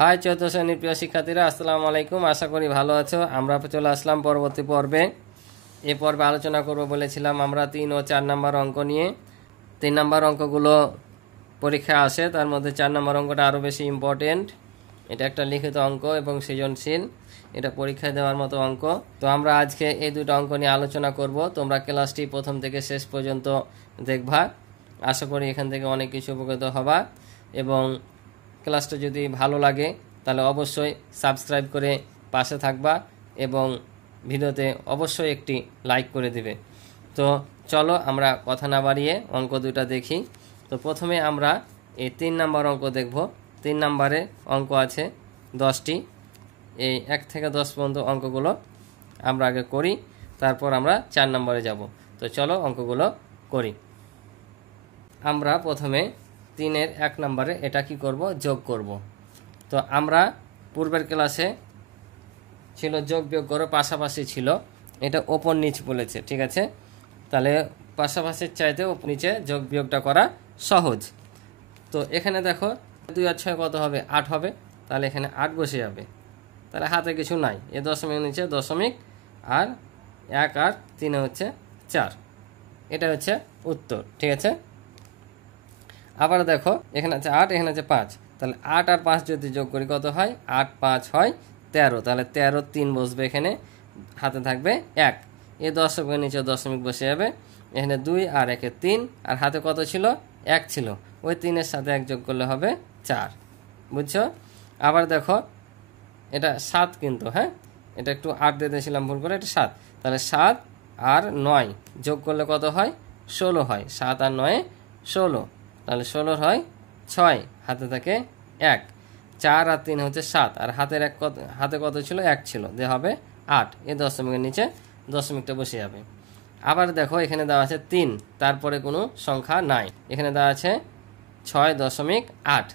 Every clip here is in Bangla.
হাই চতুর্থ শ্রেণীর প্রিয় শিক্ষার্থীরা, আসসালামু আলাইকুম। আশা করি ভালো আছো। আমরা চলে আসলাম পরবর্তী পর্বে। এই পর্বে আলোচনা করব বলেছিলাম আমরা 3 ও 4 নম্বর অঙ্ক নিয়ে। 3 নম্বর অঙ্কগুলো পরীক্ষায় আসে, তার মধ্যে 4 নম্বর অঙ্কটা আরও বেশি ইম্পর্টেন্ট। এটা একটা লিখিত অঙ্ক এবং সৃজনশীল, এটা পরীক্ষায় দেওয়ার মতো অঙ্ক। তো আমরা আজকে এই দুটো অঙ্ক নিয়ে আলোচনা করব। তোমরা ক্লাসটি প্রথম থেকে শেষ পর্যন্ত দেখবা। আশা করি এখান থেকে অনেক কিছু উপকৃত হবা এবং ক্লাসটা যদি ভালো লাগে তাহলে অবশ্যই সাবস্ক্রাইব করে পাশে থাকবা এবং ভিডিওতে অবশ্যই একটি লাইক করে দিবে। তো চলো আমরা কথা না বাড়িয়ে অঙ্ক দুটো দেখি। তো প্রথমে আমরা এই 3 নম্বর অঙ্ক দেখব। 3 নম্বরে অঙ্ক আছে 10টি। এই 1 থেকে 10 পর্যন্ত অঙ্কগুলো আমরা আগে করি, তারপর আমরা 4 নম্বরে যাব। তো চলো অঙ্কগুলো করি। আমরা প্রথমে 3-এর 1 নম্বরে এটা কি করব, যোগ করব। তো আমরা পূর্বের ক্লাসে ছিল যোগ বিয়োগ করো, পাশাপাশি ছিল, এটা ওপর নিচ বলেছে, ঠিক আছে। তাহলে পাশাপাশির চাইতে নিচে যোগ বিয়োগটা করা সহজ। তো এখানে দেখো 2 আর 6 কত হবে, 8 হবে। তাহলে এখানে 8 বসে যাবে। তাহলে হাতে কিছু নাই, এ দশমিক নিচে দশমিক, আর 1 আর 3 হচ্ছে 4। এটা হচ্ছে উত্তর, ঠিক আছে। আবার দেখো এখানে আছে 8, এখানে আছে 5। তাহলে 8 আর 5 যদি যোগ করি কত হয়, 8 5 হয় 13। তাহলে 13 3 বসবে, এখানে হাতে থাকবে 1। এই দশমিকের নিচে দশমিক বসে যাবে। এখানে 2 আর 1 3, আর হাতে কত ছিল, 1 ছিল। ওই 3-এর সাথে 1 যোগ করলে হবে 4, বুঝছো। আবার দেখো এটা 7 কিন্তু, হ্যাঁ, এটা একটু 8 দিয়ে দিয়েছিলাম ভুল করে, এটা 7। তাহলে 7 আর 9 যোগ করলে কত হয়, 16 হয়। 7 আর 9 16, তাহলে 16 হয় 6, হাতে থাকে 1। 4 আর 3 হচ্ছে 7, আর হাতে কত ছিল, 1 ছিল, দিয়ে হবে 8। এই দশমিকের নিচে দশমিকটা বসে যাবে। আবার দেখো এখানে দেওয়া আছে 3, তারপরে কোনো সংখ্যা নাই। এখানে দেওয়া আছে 6.8।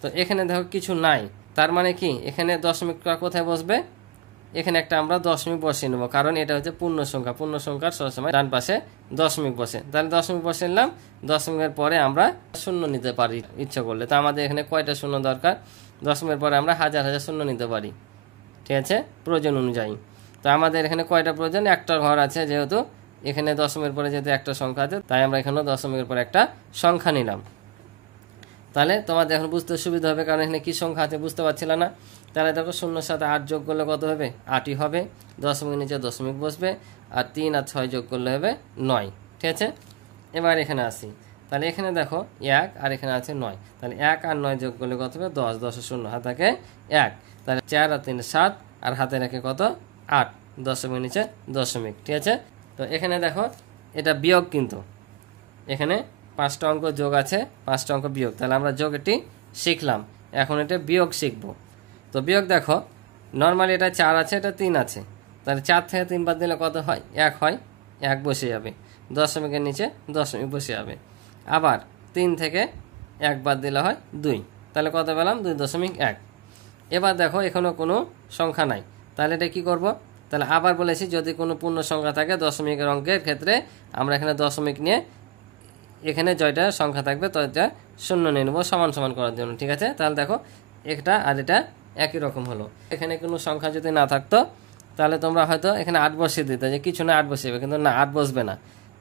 তো এখানে দেখো কিছু নাই, তার মানে কি এখানে দশমিকটা কোথায় বসবে, এখানে একটা আমরা দশমিক বসিয়ে নেব, কারণ এটা হচ্ছে পূর্ণ সংখ্যা। পূর্ণ সংখ্যার সবসময় ডান পাশে দশমিক বসে। তাহলে দশমিক বসে নিলাম। দশমিকের পরে আমরা শূন্য নিতে পারি ইচ্ছা করলে। তো আমাদের এখানে কয়টা শূন্য দরকার, দশমিকের পরে আমরা হাজার হাজার শূন্য নিতে পারি, ঠিক আছে, প্রয়োজন অনুযায়ী। তো আমাদের এখানে কয়টা প্রয়োজন, একটা ঘর আছে, যেহেতু এখানে দশমিকের পরে যেহেতু একটা সংখ্যা আছে, তাই আমরা এখানে দশমিকের পরে একটা সংখ্যা নিলাম। তাহলে তোমাদের এখন বুঝতে সুবিধা হবে, কারণ এখানে কি সংখ্যা আছে বুঝতে পারছিল না। তাহলে দেখো 0-র সাথে 8 যোগ করলে কত হবে, 8ই হবে। দশমিকের নিচে দশমিক বসবে, আর 3 আর 6 যোগ করলে হবে 9, ঠিক আছে। এবার এখানে আসি। তাহলে এখানে দেখো 1, আর এখানে আছে 9। তাহলে 1 আর 9 যোগ করলে কত হবে, 10। 10 0 হাতে থাকে 1। তাহলে 4 আর 3 7, আর হাতে রাখে কত, 8। দশমিকের নিচে দশমিক, ঠিক আছে। তো এখানে দেখো এটা বিয়োগ, কিন্তু এখানে 5টা অঙ্ক যোগ আছে, 5টা অঙ্ক বিয়োগ। তাহলে আমরা যোগ এটি শিখলাম, এখন এটা বিয়োগ শিখব। তো বিয়োগ দেখো, নর্মালি এটা 4 আছে, এটা 3 আছে। তাহলে 4 থেকে 3 বাদ দিলে কত হয়, 1 হয়। 1 বসে যাবে, দশমিকের নিচে দশমিক বসে যাবে। আবার 3 থেকে 1 বাদ দিলে হয় 2। তাহলে কত পেলাম, 2.1। এবার দেখো এখানেও কোনো সংখ্যা নাই। তাহলে এটা কি করব, তাহলে আবার বলেছি যদি কোনো পূর্ণ সংখ্যা থাকে দশমিকের অঙ্কের ক্ষেত্রে আমরা এখানে দশমিক নিয়ে এখানে জয়টা সংখ্যা থাকবে তো এটা শূন্য নিয়ে নেবো সমান সমান করার জন্য, ঠিক আছে। তাহলে দেখো এটা আর এটা একই রকম হলো। এখানে কোনো সংখ্যা যদি না থাকতো তাহলে তোমরা হয়তো এখানে 8 বসিয়ে দিতে, যে কিছু না 8 বসিয়ে, কিন্তু না, 8 বসবে না,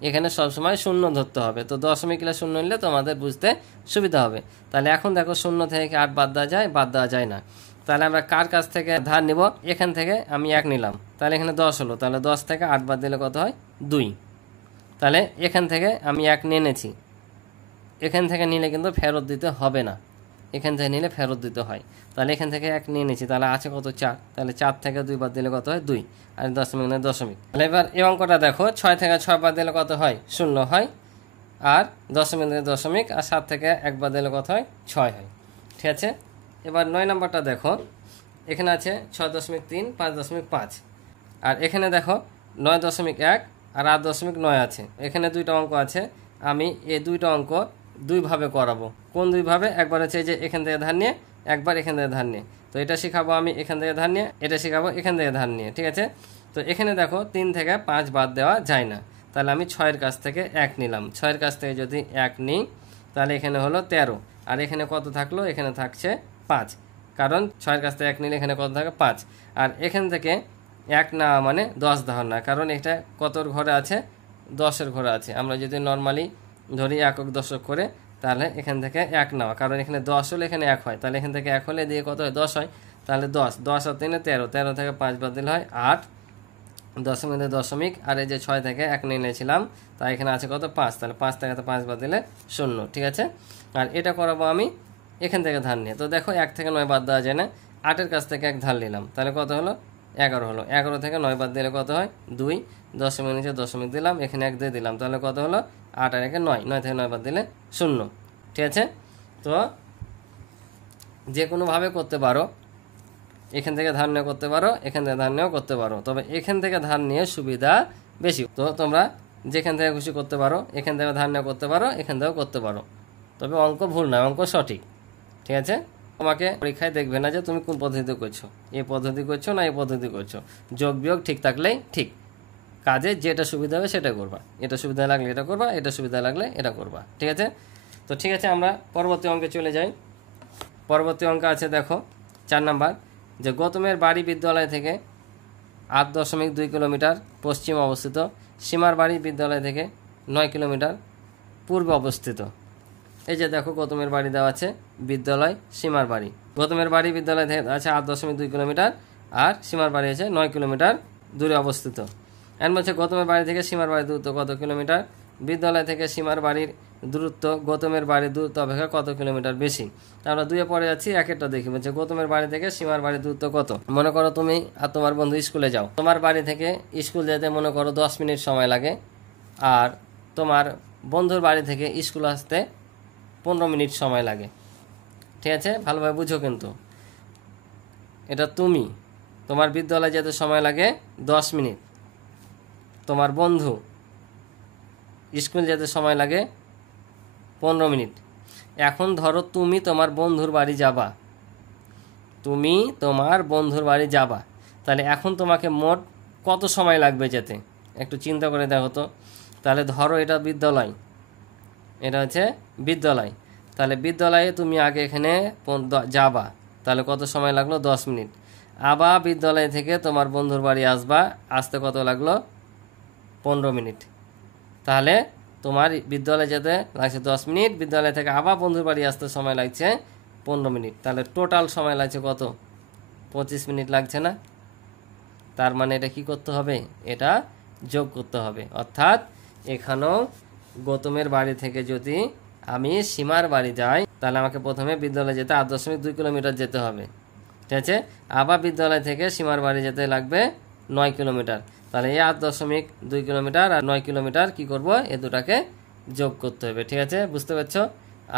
এখানে সবসময় শূন্য ধরতে হবে। তো দশমিক নিলে শূন্য নিলে তোমাদের বুঝতে সুবিধা হবে। তাহলে এখন দেখো 0 থেকে 8 বাদ দেওয়া যায়, বাদ দেওয়া যায় না। তাহলে আমরা কার কাছ থেকে ধার নিব, এখান থেকে আমি 1 নিলাম, তাহলে এখানে 10 হলো। তাহলে 10 থেকে 8 বাদ দিলে কত হয়, 2। তাহলে এখান থেকে আমি 1 নিয়ে এনেছি, এখান থেকে নিলে কিন্তু ফেরত দিতে হবে না, এখান থেকে নিলে ফেরত দিতে হয়। তাহলে এখান থেকে 1 নিয়ে নিয়েছি, তাহলে আছে কত, 4। তাহলে 4 থেকে 2 বাদ দিলে কত হয়, 2। আর দশমিক না দশমিক। তাহলে এবার এই অঙ্কটা দেখো, 6 থেকে 6 বাদ দিলে কত হয়, 0 হয়। আর দশমিক দশমিক, আর 7 থেকে 1 বাদ দিলে কত হয়, 6 হয়, ঠিক আছে। এবার 9 নম্বরটা দেখো, এখানে আছে 6.3 5.5, আর এখানে দেখো 9.1 আর 8.9 আছে। এখানে 2টা অঙ্ক আছে, আমি এই 2টা অঙ্ক 2 ভাবে করাবো। কোন 2 ভাবে, একবার হচ্ছে যে এখান থেকে ধার নিয়ে, একবার এখান থেকে ধার নিয়ে। তো এটা শেখাবো আমি এখান থেকে ধার নিয়ে, এটা শেখাবো এখান থেকে ধার নিয়ে, ঠিক আছে। তো এখানে দেখো 3 থেকে 5 বাদ দেওয়া যায় না, তাহলে আমি 6-এর কাছ থেকে 1 নিলাম। 6-এর কাছ থেকে যদি 1 নিই তাহলে এখানে হলো 13, আর এখানে কত থাকলো, এখানে থাকছে 5। কারণ 6-এর কাছ থেকে 1 নিলে এখানে কত থাকে 5, আর এখান থেকে 1 নেওয়া মানে 10 দেওয়া না, কারণ এটা কতর ঘরে আছে 10-এর ঘরে আছে। আমরা যদি নর্মালি ধরি একক দশক করে, তাহলে এখান থেকে 1 নেওয়া, কারণ এখানে 10 হলে এখানে 1 হয়, তাহলে এখান থেকে 1 হলে দিয়ে কত হয় 10 হয়, তাহলে 10 10 আর 3 13, 13 থেকে 5 বাদ দিলে হয় 8, দশমিক দশমিক, আর এই যে 6 থেকে 1 নিয়ে নিয়েছিলাম, তাই এখানে আছে কত 5, তাহলে 5 থেকে 5 বাদ দিলে 0, ঠিক আছে। আর এটা করাবো আমি এখান থেকে ধার নিয়ে। তো দেখো 1 থেকে 9 বাদ দেওয়া যায় না, 8-এর কাছ থেকে 1 ধার নিলাম, তাহলে কত হলো 11 হলো, 11 থেকে 9 বাদ দিলে কত হয় 2, দশমিক নিচে দশমিক দিলাম, এখানে 1 দিয়ে দিলাম, তাহলে কত হলো 8 আর 1 9, 9 থেকে 9 বাদ দিলে 0, ঠিক আছে। তো যে কোনোভাবে করতে পারো, এখান থেকে ধার নিয়ে করতে পারো, এখান থেকে ধার নিয়েও করতে পারো, তবে এখান থেকে ধার নিয়ে সুবিধা বেশি। তো তোমরা যেখান থেকে খুশি করতে পারো, এখান থেকে ধার নিয়ে করতে পারো, এখান থেকেও করতে পারো, তবে অঙ্ক ভুল নয়, অঙ্ক সঠিক, ঠিক আছে। তোমাকে পরীক্ষায় দেখবে না যে তুমি কোন পদ্ধতি করছো, এই পদ্ধতি করছো না এই পদ্ধতি করছো, যোগ বিয়োগ ঠিক থাকলেই ঠিক, কাজে যেটা সুবিধা হবে সেটা করবা, এটা সুবিধা লাগলে এটা করবা, এটা সুবিধা লাগলে এটা করবা, ঠিক আছে। তো ঠিক আছে, আমরা পরবর্তী অঙ্কে চলে যাই। পরবর্তী অঙ্ক আছে দেখো 4 নাম্বার, যে গৌতমের বাড়ি বিদ্যালয় থেকে 8.2 কিলোমিটার পশ্চিমে অবস্থিত, সীমার বাড়ি বিদ্যালয় থেকে 9 কিলোমিটার পূর্বে অবস্থিত। এই যে দেখো গৌতমের বাড়ি দেওয়া আছে, বিদ্যালয়, সীমার বাড়ি। গৌতমের বাড়ি বিদ্যালয় থেকে আছে 8.2 কিলোমিটার, আর সীমার বাড়ি আছে 9 কিলোমিটার দূরে অবস্থিত। এর মধ্যে গৌতমের বাড়ি থেকে সীমার বাড়ির দূরত্ব কত কিলোমিটার, বিদ্যালয় থেকে সীমার বাড়ির দূরত্ব গৌতমের বাড়ির দূরত্ব অপেক্ষা কত কিলোমিটার বেশি। আমরা 2-এ পড়ে যাচ্ছি, 1-এরটা দেখি, বলছে গৌতমের বাড়ি থেকে সীমার বাড়ির দূরত্ব কত। মনে করো তুমি আর তোমার বন্ধু স্কুলে যাও, তোমার বাড়ি থেকে স্কুল যেতে মনে করো 10 মিনিট সময় লাগে, আর তোমার বন্ধুর বাড়ি থেকে স্কুল আসতে 15 মিনিট সময় লাগে, ঠিক আছে, ভালোভাবে বুঝো কিন্তু। এটা তুমি, তোমার বিদ্যালয়ে যেতে সময় লাগে 10 মিনিট, তোমার বন্ধু স্কুল যেতে সময় লাগে 15 মিনিট। এখন ধরো তুমি তোমার বন্ধুর বাড়ি যাবা, তুমি তোমার বন্ধুর বাড়ি যাবা, তাহলে এখন তোমাকে মোট কত সময় লাগবে যেতে, একটু চিন্তা করে দেখো তো। তাহলে ধরো এটা বিদ্যালয়, এটা হচ্ছে বিদ্যালয়, তাহলে বিদ্যালয়ে তুমি আগে এখানে যাবা, তাহলে কত সময় লাগলো 10 মিনিট। আবার বিদ্যালয় থেকে তোমার বন্ধুর বাড়ি আসবা, আসতে কত লাগলো 15 মিনিট। তাহলে তোমার বিদ্যালয়ে যেতে লাগছে 10 মিনিট, বিদ্যালয় থেকে আবার বন্ধুর বাড়ি আসতে সময় লাগছে 15 মিনিট, তাহলে টোটাল সময় লাগছে কত 25 মিনিট লাগছে না। তার মানে এটা কি করতে হবে, এটা যোগ করতে হবে। অর্থাৎ এখানেও গৌতমের বাড়ি থেকে যদি আমি সীমার বাড়ি যাই, তাহলে আমাকে প্রথমে বিদ্যালয়ে যেতে 8.2 কিলোমিটার যেতে হবে, ঠিক আছে। আবার বিদ্যালয় থেকে সীমার বাড়ি যেতে লাগবে 9 কিলোমিটার, তাহলে এই 8.2 কিলোমিটার আর 9 কিলোমিটার কি করব, এ দুটাকে যোগ করতে হবে, ঠিক আছে। বুঝতে পারছো,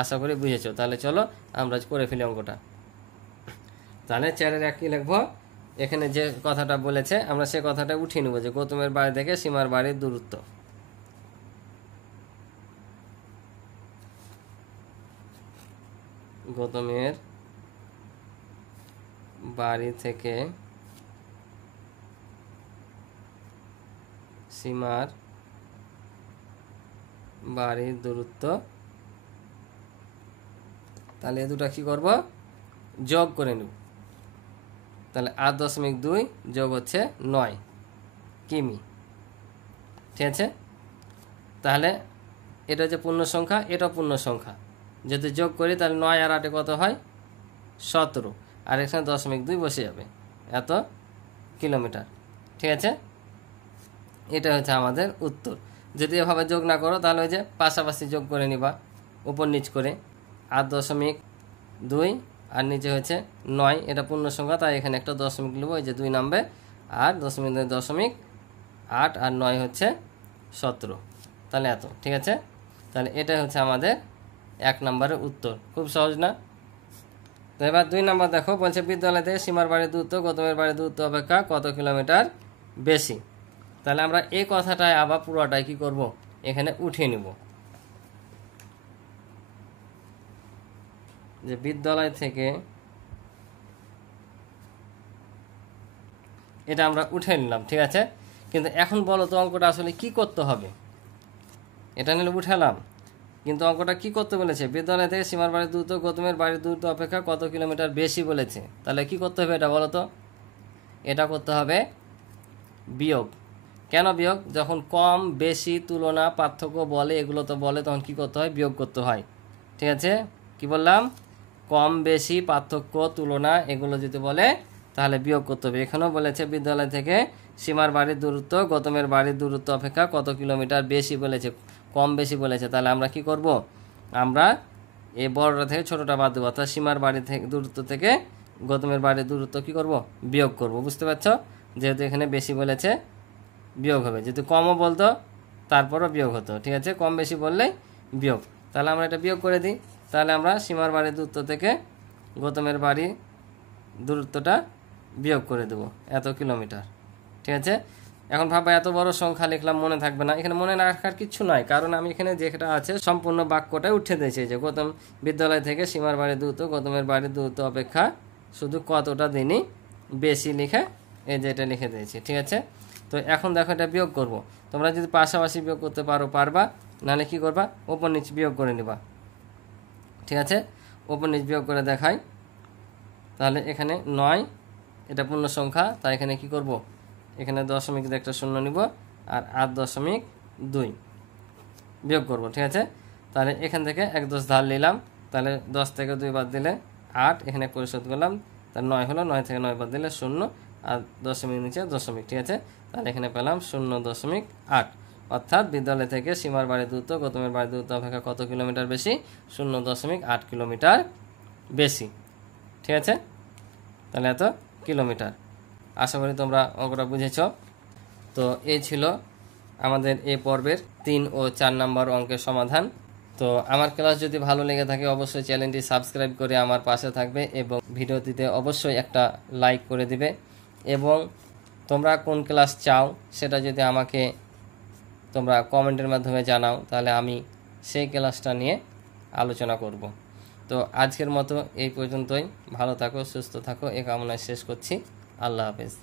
আশা করি বুঝেছো। তাহলে চলো আমরা করে ফেলি অঙ্কটা। তাহলে 4-এর 1 কি লিখবো, এখানে যে কথাটা বলেছে আমরা সে কথাটা উঠিয়ে নেব, যে গৌতমের বাড়ি থেকে সীমার বাড়ির দূরত্ব। গৌতমের বাড়ি থেকে সীমার বাড়ির দূরত্ব, তাহলে এ দুটা কি করব, যোগ করে নেব। তাহলে 8.2 যোগ হচ্ছে 9 কিমি, ঠিক আছে। তাহলে এটা হচ্ছে পূর্ণ সংখ্যা, এটা পূর্ণ সংখ্যা, যদি যোগ করি তাহলে 9 আর 8 কত হয় 17, আর এখানে 0.2 বসে যাবে, এত কিলোমিটার, ঠিক আছে। এটা হচ্ছে আমাদের উত্তর। যদি এভাবে যোগ না করো তাহলে ওই যে পাশাপাশি যোগ করে নিবা উপর নিচ করে, 8.2 আর নিচে হচ্ছে 9, এটা পূর্ণ সংখ্যা, তাই এখানে একটা দশমিক নেবো, এই যে 2 নামবে, আর 0.8 আর 9 হচ্ছে 17, তাহলে এত, ঠিক আছে। তাহলে এটা হচ্ছে আমাদের 1 নম্বরের উত্তর, খুব সহজ না। তো এবার 2 নম্বর দেখো, বলছে বিদ্যালয় থেকে সীমার বাড়ির দূরত্ব গৌতমের বাড়ির দূরত্ব অপেক্ষা কত কিলোমিটার বেশি। তাহলে আমরা এই কথাটাই আবার পুরোটাই কি করব, এখানে উঠিয়ে নিব, যে বিদ্যালয় থেকে, এটা আমরা উঠে নিলাম, ঠিক আছে। কিন্তু এখন বলো তো অঙ্কটা আসলে কি করতে হবে, এটা নিলে উঠালাম, কিন্তু অঙ্কটা কি করতে বলেছে, বিদ্যালয় থেকে সীমার বাড়ির দূরত্ব গৌতমের বাড়ির দূরত্ব অপেক্ষা কত কিলোমিটার বেশি বলেছে। তাহলে কি করতে হবে এটা বলো তো? এটা করতে হবে বিয়োগ। কেন বিয়োগ? যখন কম বেশি তুলনা পার্থক্য বলে, এগুলো তো বলে, তখন কি করতে হয়? বিয়োগ করতে হয়। ঠিক আছে, কি বললাম? কম বেশি পার্থক্য তুলনা এগুলো যদি বলে তাহলে বিয়োগ করতে হবে। এখানেও বলেছে বিদ্যালয় থেকে সীমার বাড়ির দূরত্ব গৌতমের বাড়ির দূরত্ব অপেক্ষা কত কিলোমিটার বেশি বলেছে, কম বেশি বলেছে। তাহলে আমরা কি করব? আমরা এই বড়টা থেকে ছোটটা বাদ দেবো, অর্থাৎ সীমার বাড়ি থেকে দূরত্ব থেকে গৌতমের বাড়ির দূরত্ব কি করব? বিয়োগ করব। বুঝতে পারছো? যেহেতু এখানে বেশি বলেছে বিয়োগ হবে, যদি কমও বলতো তারপরও বিয়োগ হতো। ঠিক আছে, কম বেশি বললেই বিয়োগ। তাহলে আমরা এটা বিয়োগ করে দিই। তাহলে আমরা সীমার বাড়ির দূরত্ব থেকে গৌতমের বাড়ি দূরত্বটা বিয়োগ করে দেবো, এত কিলোমিটার। ঠিক আছে, এখন ভাবা এত বড় সংখ্যা লিখলাম, মনে থাকবে না। এখানে মনে রাখার কিছু নয়, কারণ আমি এখানে যেটা আছে সম্পূর্ণ বাক্যটাই উঠে দিয়েছি, যে গৌতম বিদ্যালয় থেকে সীমার বাড়ির দূরত্ব গৌতমের বাড়ির দূরত্ব অপেক্ষা শুধু কতটা দিনই বেশি লিখে এই যে এটা লিখে দিয়েছি। ঠিক আছে, তো এখন দেখো এটা বিয়োগ করব। তোমরা যদি পাশাপাশি বিয়োগ করতে পারো পারবা, নাহলে কি করবা? ওপর নিচ বিয়োগ করে নিবা। ঠিক আছে, ওপর নিচ বিয়োগ করে দেখাই। তাহলে এখানে 9, এটা পূর্ণ সংখ্যা, তাই এখানে কি করব? এখানে দশমিক দিয়ে একটা শূন্য নিব আর 8.2 বিয়োগ করব। ঠিক আছে, তাহলে এখান থেকে 1 ধার নিলাম, তাহলে 10 থেকে 2 বাদ দিলে 8, এখানে পরিশোধ করলাম, তার 9 হলো, 9 থেকে 9 বাদ দিলে 0, আর দশমিক নিচে দশমিক। ঠিক আছে, তাহলে এখানে পেলাম 0.8, অর্থাৎ বিদ্যালয় থেকে সীমার বাড়ির দূরত্ব গৌতমের বাড়ির দূরত্ব অপেক্ষা কত কিলোমিটার বেশি? 0.8 কিলোমিটার বেশি। ঠিক আছে, তাহলে এত কিলোমিটার। আশা করি তোমরা অঙ্কটা বুঝেছ। তো এই ছিল আমাদের এই পর্বের 3 ও 4 নম্বর অঙ্কের সমাধান। তো আমার ক্লাস যদি ভালো লেগে থাকে অবশ্যই চ্যানেলটি সাবস্ক্রাইব করে আমার পাশে থাকবে এবং ভিডিওটিতে অবশ্যই একটা লাইক করে দিবে। এবং তোমরা কোন ক্লাস চাও সেটা যদি আমাকে তোমরা কমেন্টের মাধ্যমে জানাও, তাহলে আমি সেই ক্লাসটা নিয়ে আলোচনা করব। তো আজকের মতো এই পর্যন্তই। ভালো থাকো, সুস্থ থাকো, এই কামনায় শেষ করছি। আল্লাহ হাফেজ।